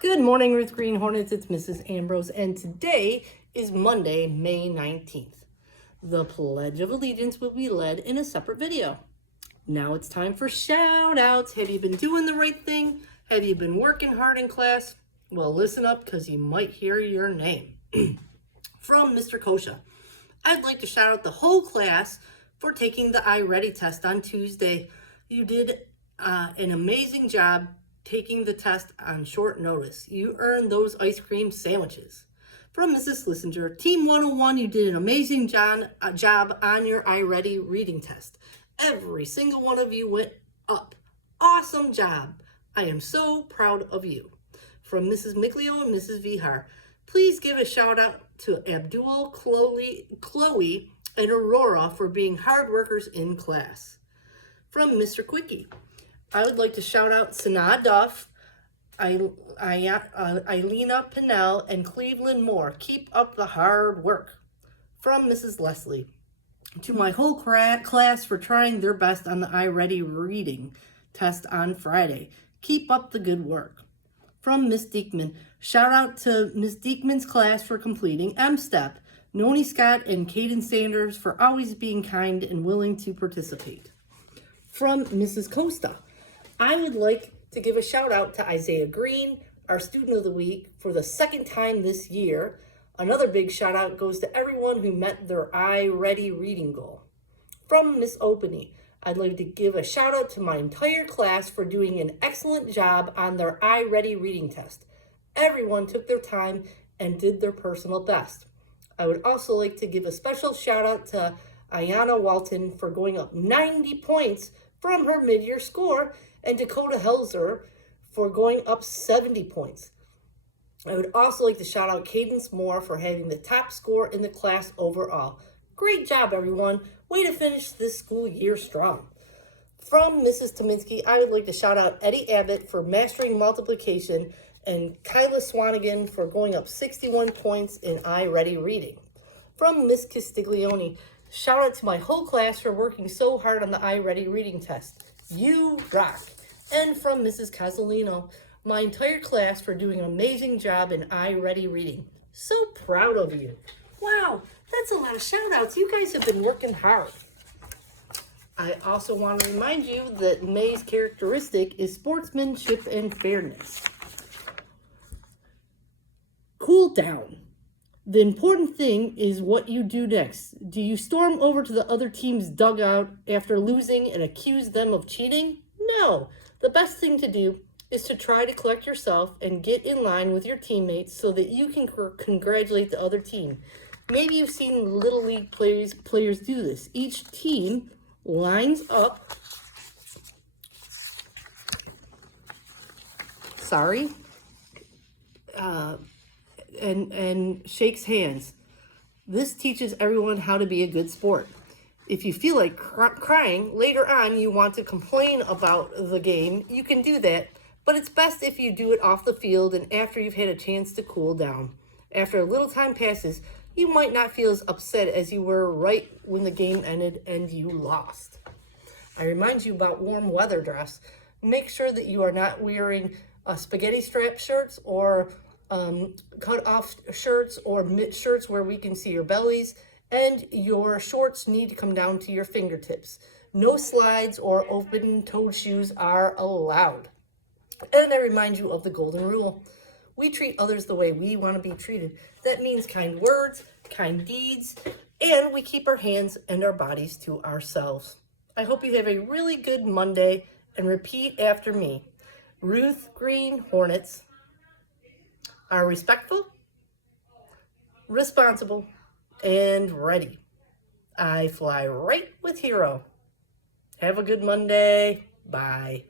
Good morning, Ruth Green Hornets. It's Mrs. Ambrose, and today is Monday, May 19th. The Pledge of Allegiance will be led in a separate video. Now it's time for shout outs. Have you been doing the right thing? Have you been working hard in class? Well, listen up because you might hear your name. From Mr. Kosha, I'd like to shout out the whole class for taking the iReady test on Tuesday. You did an amazing job taking the test on short notice. You earned those ice cream sandwiches. From Mrs. Lissinger, Team 101, you did an amazing job on your iReady reading test. Every single one of you went up. Awesome job. I am so proud of you. From Mrs. Miglio and Mrs. Vihar, please give a shout out to Abdul, Chloe, and Aurora for being hard workers in class. From Mr. Quickie, I would like to shout out Sanaa Duff, Eileena Pinnell, and Cleveland Moore. Keep up the hard work. From Mrs. Leslie, to my whole class for trying their best on the iReady reading test on Friday. Keep up the good work. From Miss Diekman, shout out to Miss Diekman's class for completing M-Step. Noni Scott and Caden Sanders for always being kind and willing to participate. From Mrs. Costa, I would like to give a shout out to Isaiah Green, our student of the week, for the second time this year. Another big shout out goes to everyone who met their iReady reading goal. From Miss Openy, I'd like to give a shout out to my entire class for doing an excellent job on their iReady reading test. Everyone took their time and did their personal best. I would also like to give a special shout out to Ayana Walton for going up 90 points from her mid-year score, and Dakota Helzer for going up 70 points. I would also like to shout out Cadence Moore for having the top score in the class overall. Great job, everyone. Way to finish this school year strong. From Mrs. Tominski, I would like to shout out Eddie Abbott for mastering multiplication and Kyla Swanigan for going up 61 points in iReady reading. From Miss Castiglione, shout out to my whole class for working so hard on the iReady reading test. You rock. And from Mrs. Casalino, my entire class for doing an amazing job in iReady reading. So proud of you. Wow, that's a lot of shout outs. You guys have been working hard. I also want to remind you that May's characteristic is sportsmanship and fairness. Cool down. The important thing is what you do next. Do you storm over to the other team's dugout after losing and accuse them of cheating? No. The best thing to do is to try to collect yourself and get in line with your teammates so that you can congratulate the other team. Maybe you've seen Little League players do this. Each team lines up. And shakes hands. This teaches everyone how to be a good sport. If you feel like crying later on, you want to complain about the game, you can do that, but it's best if you do it off the field and after you've had a chance to cool down. After a little time passes, you might not feel as upset as you were right when the game ended and you lost. I remind you about warm weather dress. Make sure that you are not wearing spaghetti strap shirts or cut off shirts or shirts where we can see your bellies, and your shorts need to come down to your fingertips. No slides or open-toed shoes are allowed. And I remind you of the golden rule. We treat others the way we want to be treated. That means kind words, kind deeds, and we keep our hands and our bodies to ourselves. I hope you have a really good Monday, and repeat after me. Ruth Green Hornets are respectful, responsible, and ready. I fly right with Hero. Have a good Monday. Bye.